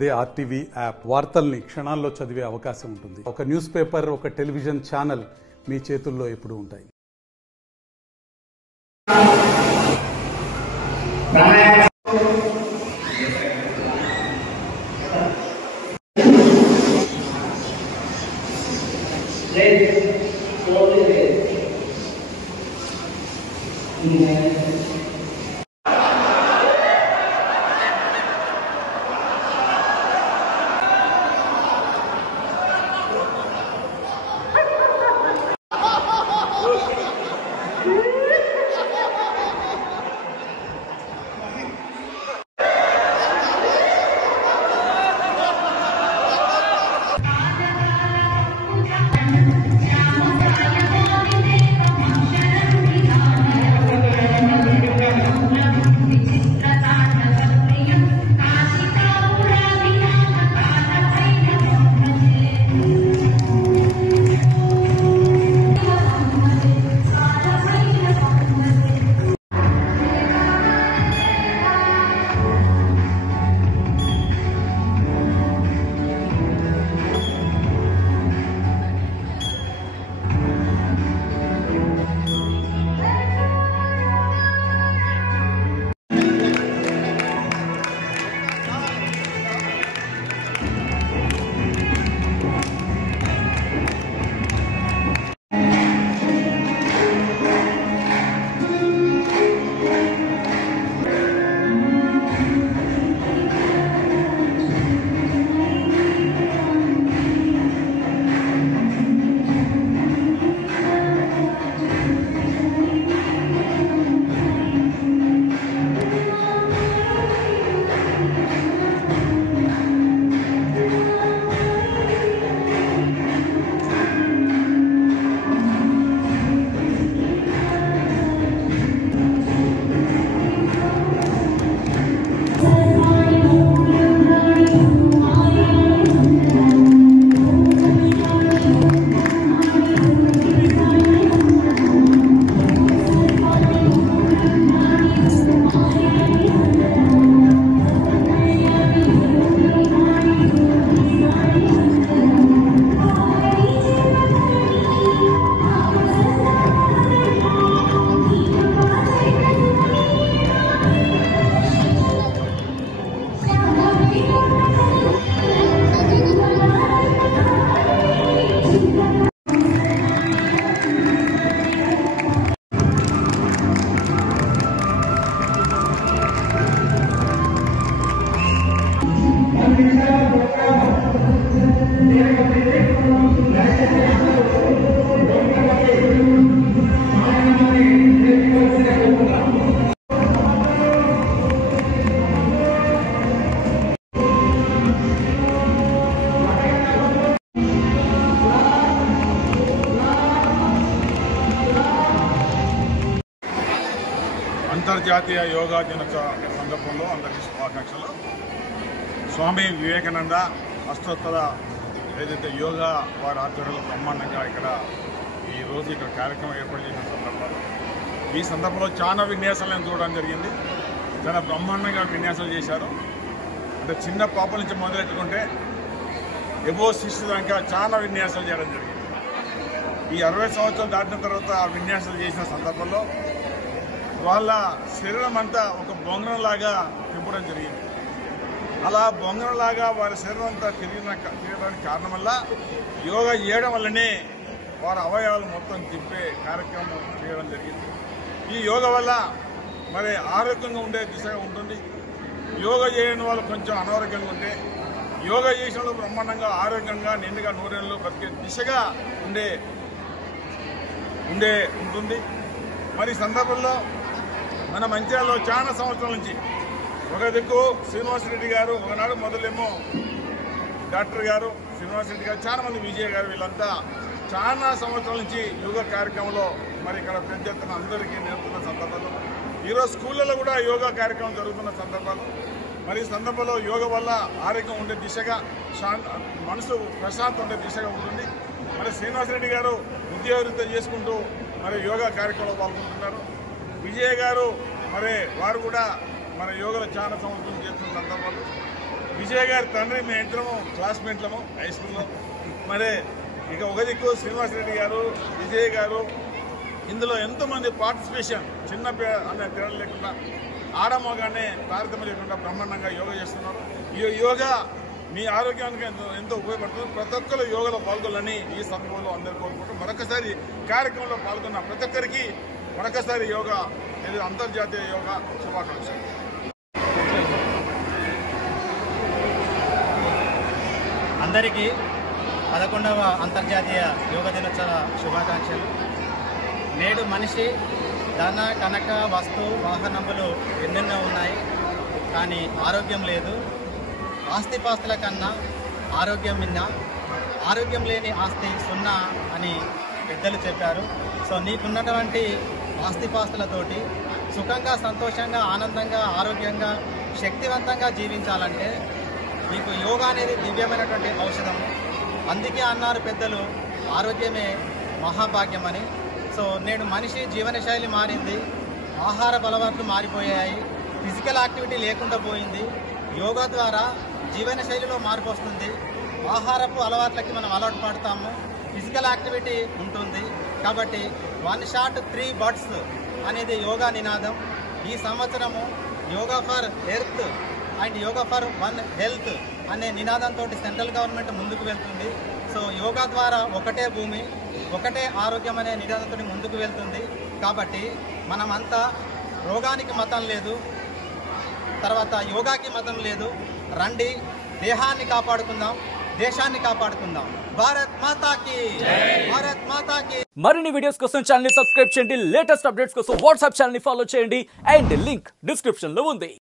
అదే RTV app వార్తల్ని క్షణాల్లో చదివే అవకాశం ఉంటుంది. ఒక న్యూస్ పేపర్, ఒక టెలివిజన్ ఛానల్ మీ చేతుల్లో ఎప్పుడూ ఉంటాయి. అంతర్జాతీయ యోగా దినోత్సవ సందర్భంలో అందరికీ శుభాకాంక్షలు. స్వామి వివేకానంద అష్టోత్తర ఏదైతే యోగా వారి ఆధ్వర్యంలో బ్రహ్మాండంగా ఈరోజు ఇక్కడ కార్యక్రమం ఏర్పాటు చేసిన సందర్భంలో ఈ సందర్భంలో చాలా విన్యాసాలను చూడడం జరిగింది. చాలా బ్రహ్మాండంగా విన్యాసాలు చేశారు. అంటే చిన్న పాపల నుంచి మొదలెట్టుకుంటే ఎబో 60 దాకా చాలా విన్యాసాలు చేయడం జరిగింది. ఈ 60 సంవత్సరాలు దాటిన తర్వాత ఆ విన్యాసాలు చేసిన సందర్భంలో వాళ్ళ శరీరం అంతా ఒక బొంగరంలాగా తిప్పడం జరిగింది. అలా బొంగరంలాగా వారి శరీరం అంతా తిరగడానికి కారణం వల్ల యోగా చేయడం వల్లనే వారి అవయవాలు మొత్తం తిప్పే కార్యక్రమం చేయడం జరిగింది. ఈ యోగా వల్ల మరి ఆరోగ్యంగా ఉండే దిశగా ఉంటుంది. యోగా చేయని వాళ్ళు కొంచెం అనారోగ్యంగా ఉంటే యోగా చేసిన వాళ్ళు బ్రహ్మాండంగా ఆరోగ్యంగా నిండుగా నూరేళ్ళు బతికే దిశగా ఉంటుంది. మరి ఈ సందర్భంలో మన మంచిర్యాలలో చాలా సంవత్సరాల నుంచి ఒక దిక్కు శ్రీనివాసరెడ్డి గారు, ఒకనాడు మొదలేమో డాక్టర్ గారు, శ్రీనివాసరెడ్డి గారు, చాలా మంది విజయ్ గారు, వీళ్ళంతా చాలా సంవత్సరాల నుంచి యోగా కార్యక్రమంలో మరి ఇక్కడ పెద్ద ఎత్తున అందరికీ నేర్పుతున్న సందర్భంలో ఈరోజు స్కూళ్ళలో కూడా యోగా కార్యక్రమం జరుగుతున్న సందర్భాలు. మరి ఈ సందర్భంలో యోగా వల్ల ఆరోగ్యం ఉండే దిశగా, మనసు ప్రశాంతం ఉండే దిశగా ఉంటుంది. మరి శ్రీనివాసరెడ్డి గారు ఉద్యోగరీత్యా చేసుకుంటూ మరి యోగా కార్యక్రమంలో పాల్గొంటున్నారు. విజయ్ గారు మరి వారు కూడా మన యోగాలో చాలా సంవత్సరం చేస్తున్న సందర్భాలు విజయ్ గారి తండ్రి మేము ఇద్దరము క్లాస్మేట్లము హై స్కూల్లో. మరి ఇక ఒక దిక్కు శ్రీనివాసరెడ్డి గారు, విజయ్ గారు, ఇందులో ఎంతోమంది పార్టిసిపేషన్ చిన్న అనే తేడా లేకుండా ఆడమగానే తారతమ్యం లేకుండా బ్రహ్మాండంగా యోగా చేస్తున్నారు. ఈ యోగా మీ ఆరోగ్యానికి ఎంతో ఉపయోగపడుతుంది. ప్రతి ఒక్కరు యోగాలో పాల్గొనాలని ఈ సందర్భంలో అందరూ కోరుకుంటూ మరొకసారి కార్యక్రమంలో పాల్గొన్న ప్రతి ఒక్కరికి మరొకసారి యోగా అంతర్జాతీయ యోగా శుభాకాంక్షలు. అందరికీ 11వ అంతర్జాతీయ యోగా దినోత్సవ శుభాకాంక్షలు. నేడు మనిషి ధన కనక వస్తు వాహనములు ఎన్నెన్నో ఉన్నాయి, కానీ ఆరోగ్యం లేదు. ఆస్తిపాస్తుల కన్నా ఆరోగ్యం మిన్న, ఆరోగ్యం లేని ఆస్తి సున్నా అని పెద్దలు చెప్పారు. సో నీకున్నటువంటి ఆస్తిపాస్తులతోటి సుఖంగా, సంతోషంగా, ఆనందంగా, ఆరోగ్యంగా, శక్తివంతంగా జీవించాలంటే మీకు యోగా అనేది దివ్యమైనటువంటి ఔషధం. అందుకే అన్నారు పెద్దలు, ఆరోగ్యమే మహాభాగ్యమని. సో నేడు మనిషి జీవనశైలి మారింది, ఆహార అలవాట్లు మారిపోయాయి, ఫిజికల్ యాక్టివిటీ లేకుండా పోయింది. యోగా ద్వారా జీవనశైలిలో మార్పు వస్తుంది, ఆహారపు అలవాట్లకి మనం అలవాటు పడతాము, ఫిజికల్ యాక్టివిటీ ఉంటుంది. కాబట్టి 1 షాట్ 3 బర్డ్స్ అనేది యోగా నినాదం. ఈ సంవత్సరము yoga for earth and yoga for 1 health అనే నినాదంతో సెంట్రల్ గవర్నమెంట్ ముందుకు వెళ్తుంది. సో యోగా ద్వారా ఒకటే భూమి, ఒకటే ఆరోగ్యం అనే నినాదంతో ముందుకు వెళ్తుంది. కాబట్టి మనమంతా రోగానికి మతం లేదు, తర్వాత యోగాకి మతం లేదు. రండి, దేహాన్ని కాపాడుకుందాం, దేశాన్ని కాపాడుకుందాం. భారత్ మాతాకి, భారత్ మాతాకి. మరిన్ని వీడియోస్ కోసం ఛానల్ ని సబ్స్క్రైబ్ చేయండి, లేటెస్ట్ అప్డేట్స్ కోసం వాట్సాప్ ఛానల్ ని ఫాలో చేయండి అండ్ లింక్ డిస్క్రిప్షన్ లో ఉంది.